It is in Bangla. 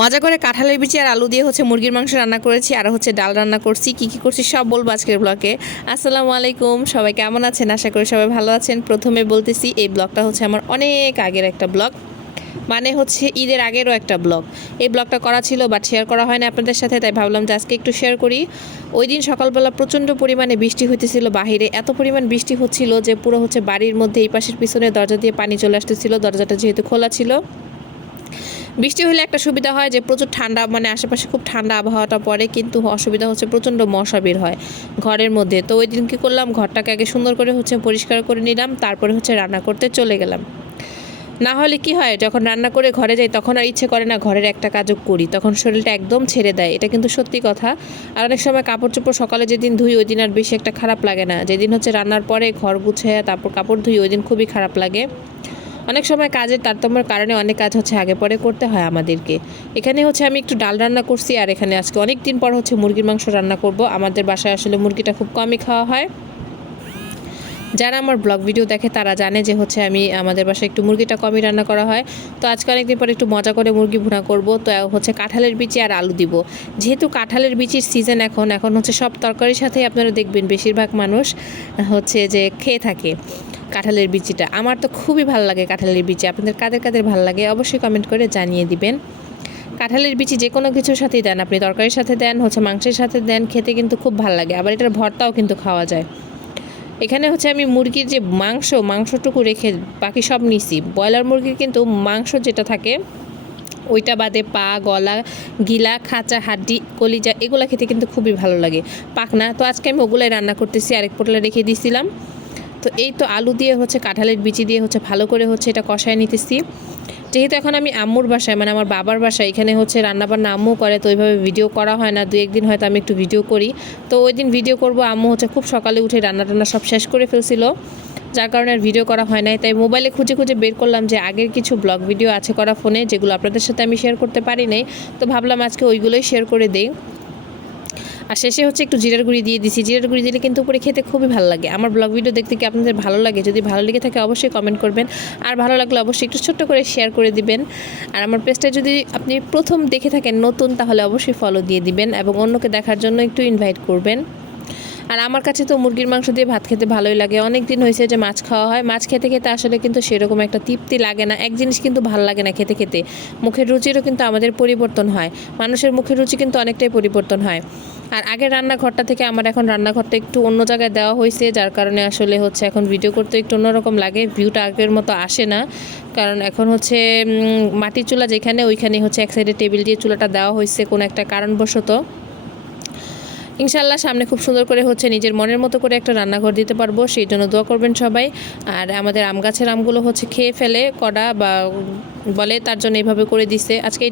মজা করে কাঁঠালের বিচি আর আলু দিয়ে হচ্ছে মুরগির মাংস রান্না করেছি, আর হচ্ছে ডাল রান্না করছি, কি কি করছি সব বলব আজকের ব্লগে। আসসালামু আলাইকুম, সবাই কেমন আছেন? আশা করি সবাই ভালো আছেন। প্রথমে বলতেছি, এই ব্লগটা হচ্ছে আমার অনেক আগের একটা ব্লগ মানে হচ্ছে ঈদের আগেরও একটা ব্লগ। এই ব্লগটা করা ছিল বাট শেয়ার করা হয় না আপনাদের সাথে, তাই ভাবলাম যে আজকে একটু শেয়ার করি। ওই দিন সকালবেলা প্রচণ্ড পরিমাণে বৃষ্টি হইতেছিল বাহিরে, এত পরিমাণ বৃষ্টি হচ্ছিল যে পুরো হচ্ছে বাড়ির মধ্যে এই পাশের পিছনে দরজা দিয়ে পানি চলে আসতেছিল, দরজাটা যেহেতু খোলা ছিল। বৃষ্টি হলে একটা সুবিধা হয় যে প্রচুর ঠান্ডা মানে আশেপাশে খুব ঠান্ডা আবহাওয়াটা পড়ে, কিন্তু অসুবিধা হচ্ছে প্রচণ্ড মশা বের হয় ঘরের মধ্যে। তো ওই দিন কী করলাম? ঘরটাকে আগে সুন্দর করে হচ্ছে পরিষ্কার করে নিলাম, তারপরে হচ্ছে রান্না করতে চলে গেলাম। না হলে কি হয়, যখন রান্না করে ঘরে যাই তখন আর ইচ্ছে করে না ঘরের একটা কাজও করি, তখন শরীরটা একদম ছেড়ে দেয়। এটা কিন্তু সত্যি কথা। আর অনেক সময় কাপড় চোপড় সকালে যেদিন ধুই, ওই দিন আর বেশি একটা খারাপ লাগে না। যেদিন হচ্ছে রান্নার পরে ঘর গুছিয়ে তারপর কাপড় ধুই, ওই দিন খুবই খারাপ লাগে। অনেক সময় কাজের তারতম্যের কারণে অনেক কাজ হচ্ছে আগে পরে করতে হয় আমাদেরকে। এখানে হচ্ছে আমি একটু ডাল রান্না করছি আর এখানে আজকে অনেক দিন পর হচ্ছে মুরগির মাংস রান্না করব। আমাদের বাসায় আসলে মুরগিটা খুব কমই খাওয়া হয়। যারা আমার ব্লগ ভিডিও দেখে তারা জানে যে হচ্ছে আমি আমাদের বাসায় একটু মুরগিটা কমই রান্না করা হয়। তো আজকে অনেকদিন পরে একটু মজা করে মুরগি ভুনা করব। তো হচ্ছে কাঁঠালের বিচি আর আলু দিব। যেহেতু কাঁঠালের বিচির সিজন এখন এখন হচ্ছে সব তরকারির সাথেই আপনারা দেখবেন বেশিরভাগ মানুষ হচ্ছে যে খেয়ে থাকে কাঁঠালের বিচিটা। আমার তো খুবই ভালো লাগে কাঁঠালের বিচি। আপনাদের কাদের কাদের ভালো লাগে অবশ্যই কমেন্ট করে জানিয়ে দিবেন। কাঁঠালের বিচি যে কোনো কিছুর সাথেই দেন। আপনি তরকারির সাথে দেন, হচ্ছে মাংসের সাথে দেন, খেতে কিন্তু খুব ভালো লাগে। আবার এটার ভর্তাও কিন্তু খাওয়া যায়। এখানে হচ্ছে আমি মুরগির যে মাংস, মাংসটুকু রেখে বাকি সব নিছি। ব্রয়লার মুরগির কিন্তু মাংস যেটা থাকে, ওইটা বাদে পা, গলা, গিলা, খাঁচা, হাড্ডি, কলিজা, এগুলো খেতে কিন্তু খুবই ভালো লাগে। পাকনা তো আজকে আমি ওগুলাই রান্না করতেছি, আরেক পোটলা রেখে দিয়েছিলাম তো এই তো আলু দিয়ে হচ্ছে, কাঁঠালের বিচি দিয়ে হচ্ছে, ভালো করে হচ্ছে এটা কষায় নিতেছি। যেহেতু এখন আমি আম্মুর বাসায় মানে আমার বাবার বাসায়, এখানে হচ্ছে রান্নাবান্না আম্মু করে, তো ওইভাবে ভিডিও করা হয় না। দু একদিন হয়তো আমি একটু ভিডিও করি। তো ওই দিন ভিডিও করব, আম্মু হচ্ছে খুব সকালে উঠে রান্না টান্না সব শেষ করে ফেলছিল। যার কারণে আর ভিডিও করা হয় নাই। তাই মোবাইলে খুঁজে খুঁজে বের করলাম যে আগের কিছু ব্লগ ভিডিও আছে করা ফোনে যেগুলো আপনাদের সাথে আমি শেয়ার করতে পারি নাই। তো ভাবলাম আজকে ওইগুলোই শেয়ার করে দেই। আর শেষে হচ্ছে একটু জিরার গুঁড়ি দিয়ে দিছি। জিরার গুঁড়ি দিলে কিন্তু উপরে খেতে খুবই ভালো লাগে। আমার ব্লগ ভিডিও দেখতে কি আপনাদের ভালো লাগে? যদি ভালো লেগে থাকে অবশ্যই কমেন্ট করবেন। আর ভালো লাগলে অবশ্যই একটু ছোট্ট করে শেয়ার করে দিবেন। আর আমার পেজটা যদি আপনি প্রথম দেখে থাকেন নতুন, তাহলে অবশ্যই ফলো দিয়ে দিবেন এবং অন্যকে দেখার জন্য একটু ইনভাইট করবেন। আর আমার কাছে তো মুরগির মাংস দিয়ে ভাত খেতে ভালোই লাগে। অনেক দিন হয়েছে যে মাছ খাওয়া হয়। মাছ খেতে খেতে আসলে কিন্তু সেরকম একটা তৃপ্তি লাগে না। এক জিনিস কিন্তু ভালো লাগে না খেতে খেতে। মুখের রুচিরও কিন্তু আমাদের পরিবর্তন হয়। মানুষের মুখের রুচি কিন্তু অনেকটাই পরিবর্তন হয়। আর আগের রান্নাঘরটা থেকে আমার এখন রান্নাঘরটা একটু অন্য জায়গায় দেওয়া হয়েছে, যার কারণে আসলে হচ্ছে এখন ভিডিও করতে একটু অন্যরকম লাগে ভিউটা আগের মতো আসে না। কারণ এখন হচ্ছে মাটির চুলা যেখানে, ওইখানে হচ্ছে এক সাইডে টেবিল দিয়ে চুলাটা দেওয়া হয়েছে কোনো একটা কারণবশত। ইনশাল্লাহ সামনে খুব সুন্দর করে হচ্ছে নিজের মনের মতো করে একটা রান্নাঘর দিতে পারব, সেই জন্য দোয়া করবেন সবাই। আর আমাদের আম গাছের আমগুলো হচ্ছে খেয়ে ফেলে, কড়া বা বলে তার জন্য এইভাবে করে দিছে। আজকে